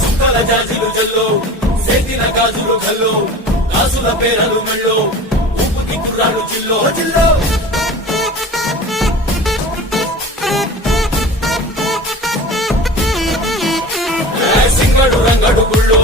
సుక్కల జాజులు జల్లో సేతిన గాజులు గల్లో గాజుల పేరలు మెళ్ళో ఊపుకి కుర్రాడు జిల్లో జిల్లో సింగడు రంగడు గుళ్ళు